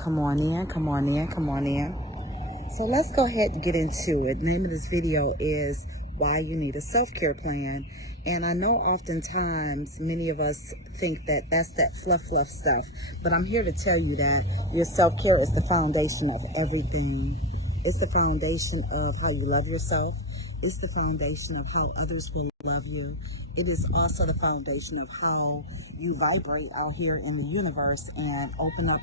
come on in, come on in, come on in. So let's go ahead and get into it. The name of this video is Why You Need a Self-Care Plan. And I know oftentimes many of us think that that's that fluff stuff, but I'm here to tell you that your self-care is the foundation of everything. It's the foundation of how you love yourself. It's the foundation of how others will love you. It is also the foundation of how you vibrate out here in the universe and open up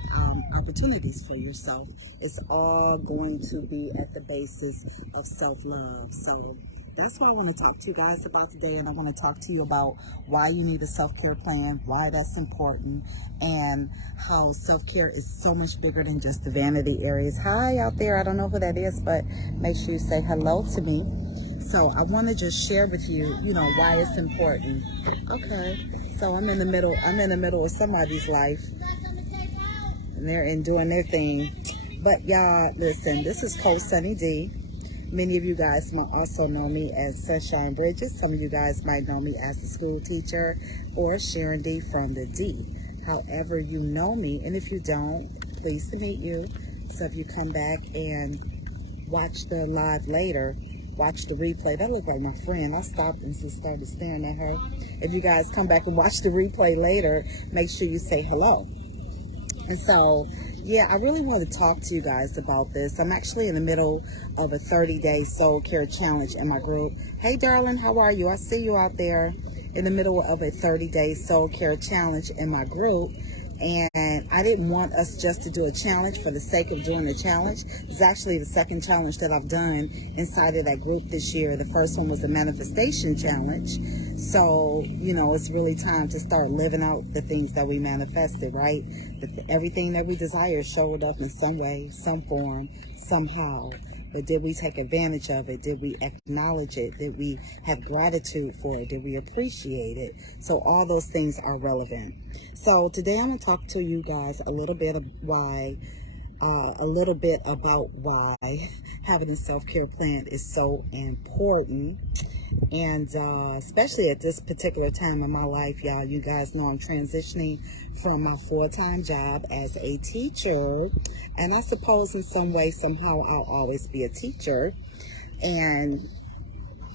opportunities for yourself. It's all going to be at the basis of self-love. So that's what I want to talk to you guys about today, and I want to talk to you about why you need a self-care plan, why that's important, and how self-care is so much bigger than just the vanity areas. Hi out there, I don't know who that is, but make sure you say hello to me. So I want to just share with you, why it's important. Okay, so I'm in the middle of somebody's life, and they're doing their thing. But y'all, listen, this is Coach Sunny D. Many of you guys might also know me as Sunshine Bridges. Some of you guys might know me as the school teacher or Sharon D from the D. However you know me, and if you don't, pleased to meet you. So if you come back and watch the live later, watch the replay. That looked like my friend. I stopped and just started staring at her. If you guys come back and watch the replay later, make sure you say hello. And so, yeah, I really want to talk to you guys about this. I'm actually in the middle of a 30-day soul care challenge in my group. Hey, darling, how are you? I see you out there in the middle of a 30-day soul care challenge in my group. And I didn't want us just to do a challenge for the sake of doing the challenge. It's actually the second challenge that I've done inside of that group this year. The first one was the manifestation challenge. So, it's really time to start living out the things that we manifested, right? Everything that we desire showed up in some way, some form, somehow. But did we take advantage of it? Did we acknowledge it? Did we have gratitude for it? Did we appreciate it? So all those things are relevant. So today I'm going to talk to you guys a little bit about why having a self-care plan is so important. And especially at this particular time in my life, y'all, you guys know I'm transitioning from my full-time job as a teacher. And I suppose in some way, somehow, I'll always be a teacher. And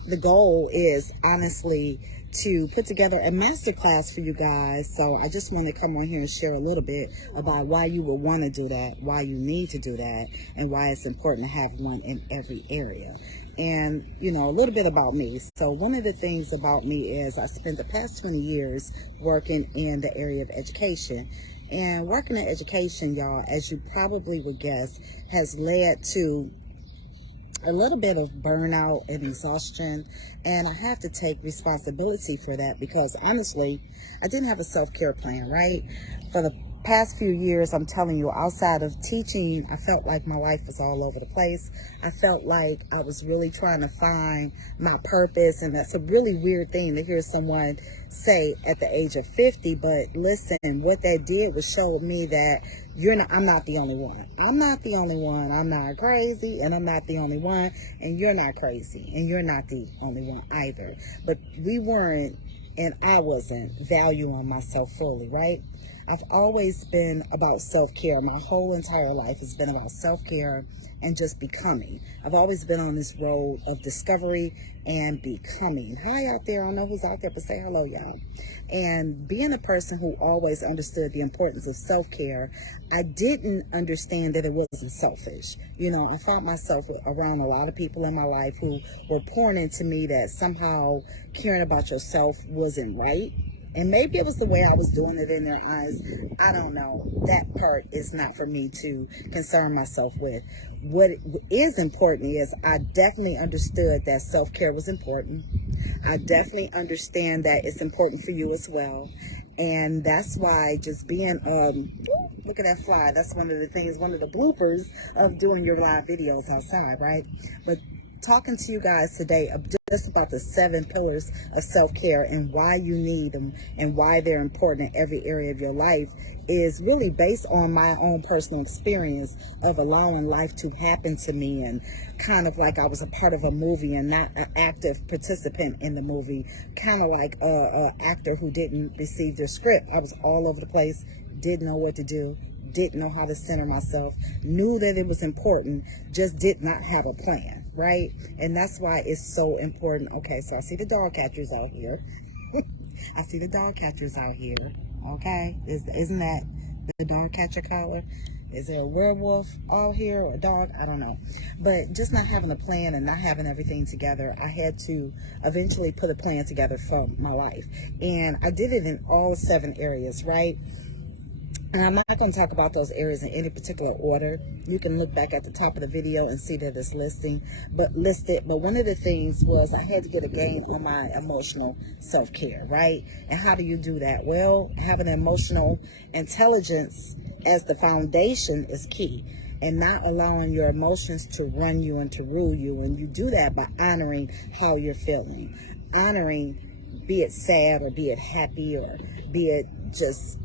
the goal is, honestly, to put together a masterclass for you guys. So I just want to come on here and share a little bit about why you would want to do that, why you need to do that, and why it's important to have one in every area. And, a little bit about me. So one of the things about me is I spent the past 20 years working in the area of education. And working in education, y'all, as you probably would guess, has led to a little bit of burnout and exhaustion, and I have to take responsibility for that because honestly, I didn't have a self-care plan, right? For the past few years, I'm telling you, outside of teaching, I felt like my life was all over the place. I felt like I was really trying to find my purpose, and that's a really weird thing to hear someone say at the age of 50, but listen, what that did was show me that I'm not the only one. I'm not the only one. I'm not crazy, and I'm not the only one, and you're not crazy, and you're not the only one either. But we weren't, and I wasn't valuing myself fully, right? I've always been about self-care. My whole entire life has been about self-care and just becoming. I've always been on this road of discovery and becoming. Hi out there. I don't know who's out there, but say hello, y'all. And being a person who always understood the importance of self-care, I didn't understand that it wasn't selfish. I found myself around a lot of people in my life who were pouring into me that somehow caring about yourself wasn't right. And maybe it was the way I was doing it in their eyes. I don't know. That part is not for me to concern myself with. What is important is I definitely understood that self-care was important. I definitely understand that it's important for you as well. And that's why just being, look at that fly. That's one of the things, one of the bloopers of doing your live videos outside, right? But talking to you guys today just about the 7 pillars of self-care and why you need them and why they're important in every area of your life is really based on my own personal experience of allowing life to happen to me, and kind of like I was a part of a movie and not an active participant in the movie, kind of like an actor who didn't receive their script. I was all over the place, didn't know what to do, didn't know how to center myself, knew that it was important, just did not have a plan, right? And that's why it's so important. Okay, so I see the dog catchers out here. I see the dog catchers out here. Okay, isn't that the dog catcher collar? Is there a werewolf out here or a dog? I don't know. But just not having a plan and not having everything together, I had to eventually put a plan together for my life. And I did it in all 7 areas, right? And I'm not going to talk about those areas in any particular order. You can look back at the top of the video and see that it's listed. But one of the things was I had to get a game on my emotional self-care, right? And how do you do that? Well, having emotional intelligence as the foundation is key, and not allowing your emotions to run you and to rule you. And you do that by honoring how you're feeling. Honoring, be it sad or be it happy or be it just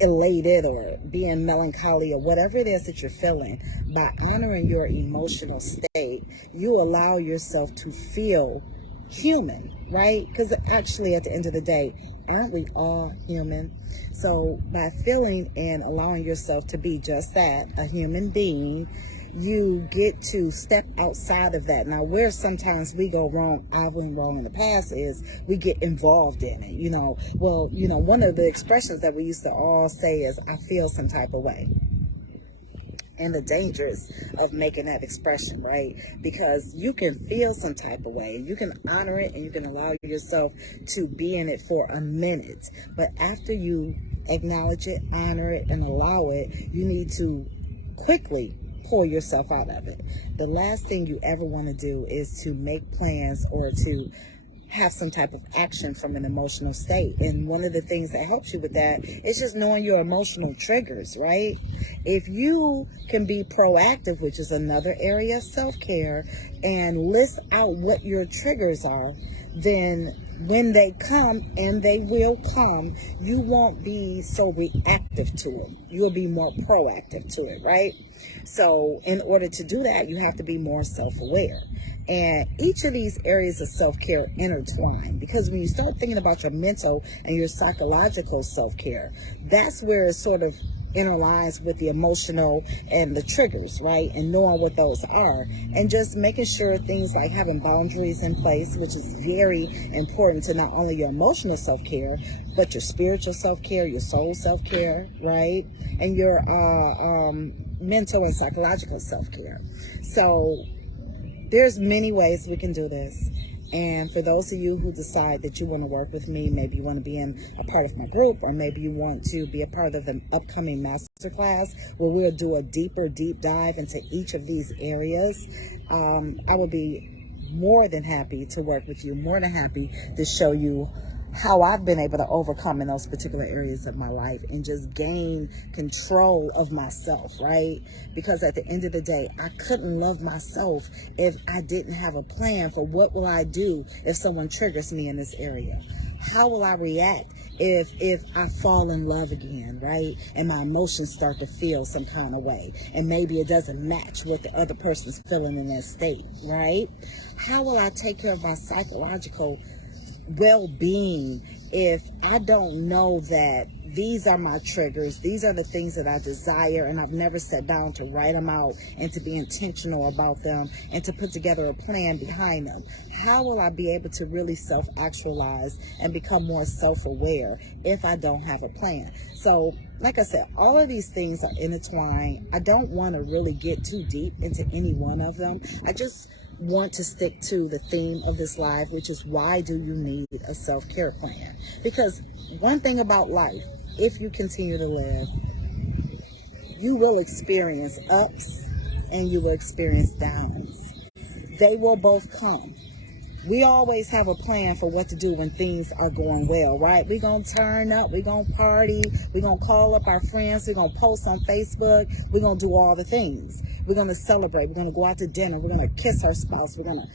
elated or being melancholy or whatever it is that you're feeling. By honoring your emotional state, you allow yourself to feel human, right? Because actually at the end of the day, aren't we all human? So by feeling and allowing yourself to be just that, a human being, you get to step outside of that. Now, where sometimes we go wrong, I've went wrong in the past, is we get involved in it. One of the expressions that we used to all say is, I feel some type of way. And the dangers of making that expression, right? Because you can feel some type of way, you can honor it, and you can allow yourself to be in it for a minute. But after you acknowledge it, honor it, and allow it, you need to quickly pull yourself out of it. The last thing you ever want to do is to make plans or to have some type of action from an emotional state. And one of the things that helps you with that is just knowing your emotional triggers, right? If you can be proactive, which is another area of self-care, and list out what your triggers are, then when they come, and they will come, you won't be so reactive to them. You'll be more proactive to it, right? So in order to do that, you have to be more self-aware. And each of these areas of self-care intertwine, because when you start thinking about your mental and your psychological self-care, that's where it sort of interlines with the emotional and the triggers, right? And knowing what those are, and just making sure things like having boundaries in place, which is very important to not only your emotional self-care, but your spiritual self-care, your soul self-care, right? And your mental and psychological self-care. So there's many ways we can do this. And for those of you who decide that you want to work with me, maybe you want to be in a part of my group, or maybe you want to be a part of an upcoming masterclass where we'll do a deep dive into each of these areas, I will be more than happy to work with you, more than happy to show you how I've been able to overcome in those particular areas of my life and just gain control of myself, right? Because at the end of the day, I couldn't love myself if I didn't have a plan for what will I do if someone triggers me in this area. How will I react if I fall in love again, right? And my emotions start to feel some kind of way, and maybe it doesn't match what the other person's feeling in that state, right? How will I take care of my psychological well-being if I don't know that these are my triggers, these are the things that I desire, and I've never sat down to write them out and to be intentional about them and to put together a plan behind them? How will I be able to really self-actualize and become more self-aware if I don't have a plan? So, like I said, all of these things are intertwined. I don't want to really get too deep into any one of them. I just want to stick to the theme of this live, which is, why do you need a self-care plan? Because one thing about life, if you continue to live, you will experience ups and you will experience downs. They will both come. We always have a plan for what to do when things are going well, right? We're going to turn up, we're going to party, we're going to call up our friends, we're going to post on Facebook, we're going to do all the things. We're going to celebrate. We're going to go out to dinner. We're going to kiss our spouse. We're going to,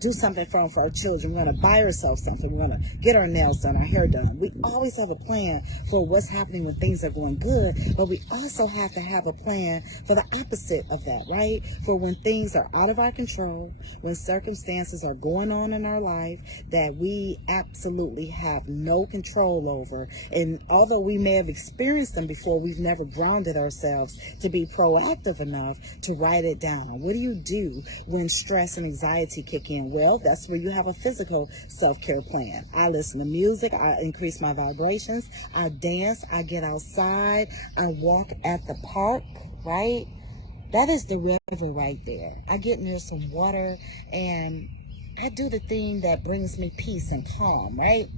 do something for our children. We're going to buy ourselves something. We're going to get our nails done, our hair done. We always have a plan for what's happening when things are going good, but we also have to have a plan for the opposite of that, right? For when things are out of our control, when circumstances are going on in our life that we absolutely have no control over. And although we may have experienced them before, we've never grounded ourselves to be proactive enough to write it down. What do you do when stress and anxiety kick in? Well, that's where you have a physical self-care plan. I listen to music, I increase my vibrations, I dance, I get outside, I walk at the park, right? That is the river right there. I get near some water and I do the thing that brings me peace and calm, right?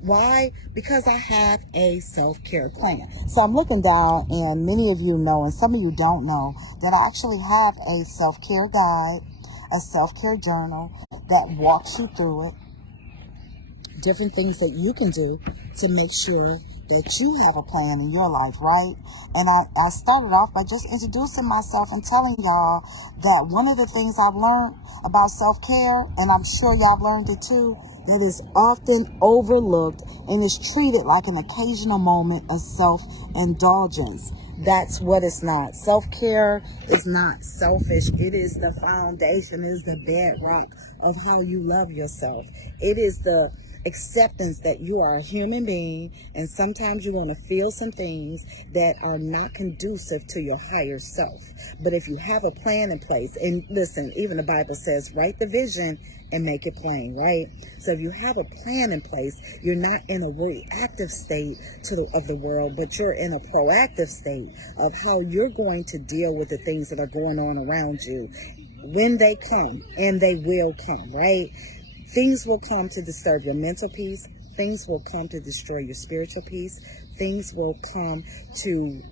Why? Because I have a self-care plan. So I'm looking down, and many of you know, and some of you don't know, that I actually have a self-care guide, a self-care journal that walks you through it, different things that you can do to make sure that you have a plan in your life, right? And I started off by just introducing myself and telling y'all that one of the things I've learned about self-care, and I'm sure y'all have learned it too, that is often overlooked and is treated like an occasional moment of self-indulgence. That's what it's not. Self-care is not selfish. It is the foundation, it is the bedrock of how you love yourself. It is the acceptance that you are a human being, and sometimes you're going to feel some things that are not conducive to your higher self. But if you have a plan in place, and listen, even the Bible says, write the vision and make it plain, right? So if you have a plan in place, you're not in a reactive state of the world, but you're in a proactive state of how you're going to deal with the things that are going on around you when they come, and they will come, right? Things will come to disturb your mental peace. Things will come to destroy your spiritual peace. Things will come to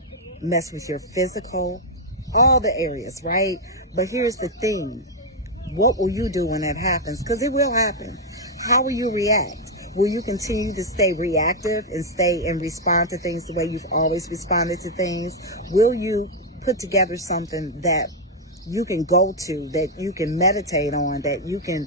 mess with your physical, all the areas, right? But here's the thing. What will you do when that happens? Because it will happen. How will you react? Will you continue to stay reactive and stay and respond to things the way you've always responded to things? Will you put together something that you can go to, that you can meditate on, that you can,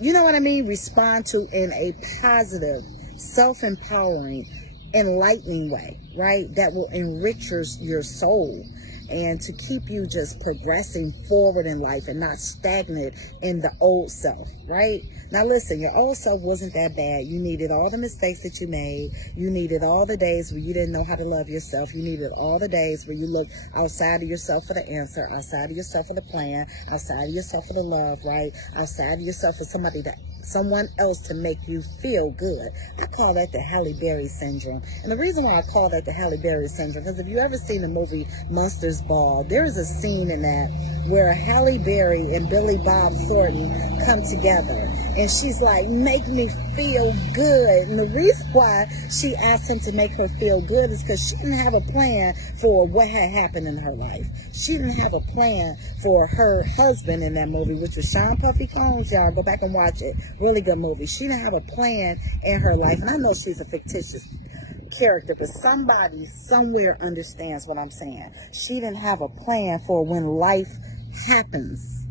you know what I mean, respond to in a positive, self-empowering, enlightening way, right? That will enrich your soul and to keep you just progressing forward in life and not stagnant in the old self, right? Now listen, your old self wasn't that bad. You needed all the mistakes that you made. You needed all the days where you didn't know how to love yourself. You needed all the days where you looked outside of yourself for the answer, outside of yourself for the plan, outside of yourself for the love, right? Outside of yourself for someone else to make you feel good. I call that the Halle Berry syndrome. And the reason why I call that the Halle Berry syndrome, because if you ever seen the movie Monsters Ball, there is a scene in that where Halle Berry and Billy Bob Thornton come together. And she's like, make me feel good. And the reason why she asked him to make her feel good is because she didn't have a plan for what had happened in her life. She didn't have a plan for her husband in that movie, which was Sean Puffy Combs. Y'all go back and watch it. Really good movie. She didn't have a plan in her life. And I know she's a fictitious character, but somebody somewhere understands what I'm saying. She didn't have a plan for when life happens,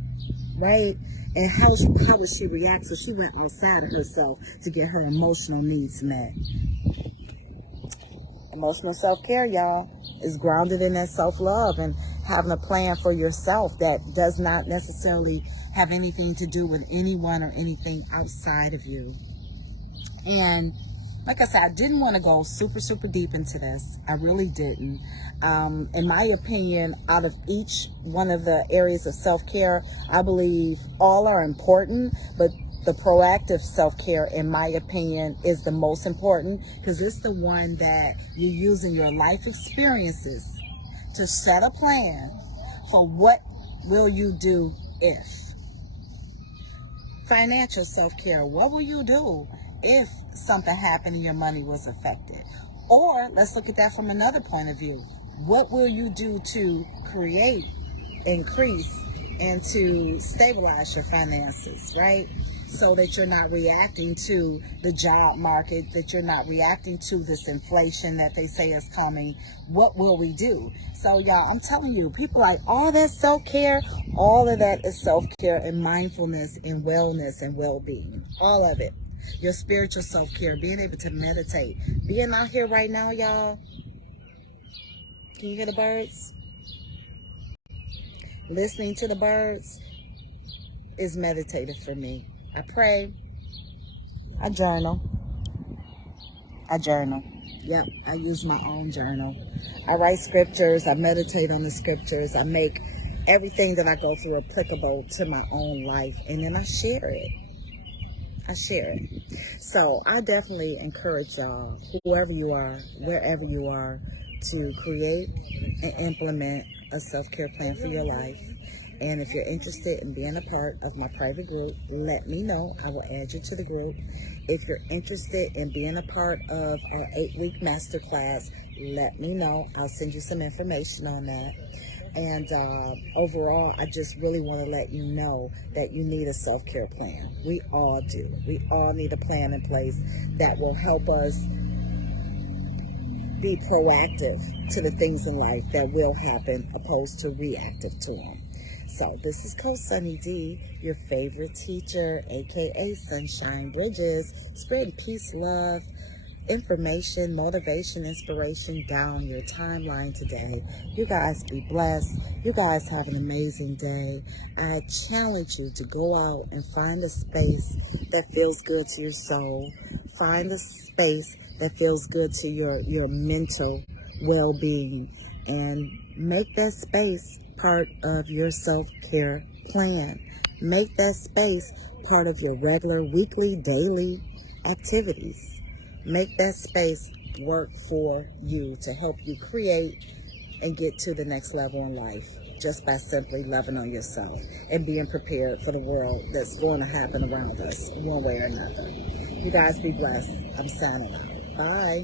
right? And how would she react? So she went outside of herself to get her emotional needs met. Emotional self-care, y'all, is grounded in that self-love and having a plan for yourself that does not necessarily have anything to do with anyone or anything outside of you. And like I said, I didn't want to go super deep into this. I really didn't. In my opinion, out of each one of the areas of self-care, I believe all are important, but the proactive self-care, in my opinion, is the most important because it's the one that you're using your life experiences to set a plan for what will you do if. Financial self-care, what will you do if something happened and your money was affected? Or let's look at that from another point of view. What will you do to create, increase, and to stabilize your finances, right? so that you're not reacting to the job market, that you're not reacting to this inflation that they say is coming. What will we do? So y'all, I'm telling you, people like all that self-care, all of that is self-care and mindfulness and wellness and well-being. All of it. Your spiritual self-care, being able to meditate, being out here right now, y'all. Can you hear the birds? Listening to the birds is meditative for me. I pray. I journal. Yep, I use my own journal. I write scriptures. I meditate on the scriptures. I make everything that I go through applicable to my own life. And then I share it. So I definitely encourage y'all, whoever you are, wherever you are, to create and implement a self-care plan for your life. And if you're interested in being a part of my private group, let me know. I will add you to the group. If you're interested in being a part of our 8-week masterclass, let me know. I'll send you some information on that. And overall, I just really want to let you know that you need a self-care plan. We all do. We all need a plan in place that will help us be proactive to the things in life that will happen opposed to reactive to them. So this is Coach Sunny D, your favorite teacher, aka Sunshine Bridges, spreading peace, love, information, motivation, inspiration down your timeline today. You guys be blessed. You guys have an amazing day. I challenge you to go out and find a space that feels good to your soul. Find a space that feels good to your mental well-being, and make that space part of your self-care plan. Make that space part of your regular weekly, daily activities. Make that space work for you to help you create and get to the next level in life, just by simply loving on yourself and being prepared for the world that's going to happen around us one way or another. You guys be blessed. I'm signing out. Bye.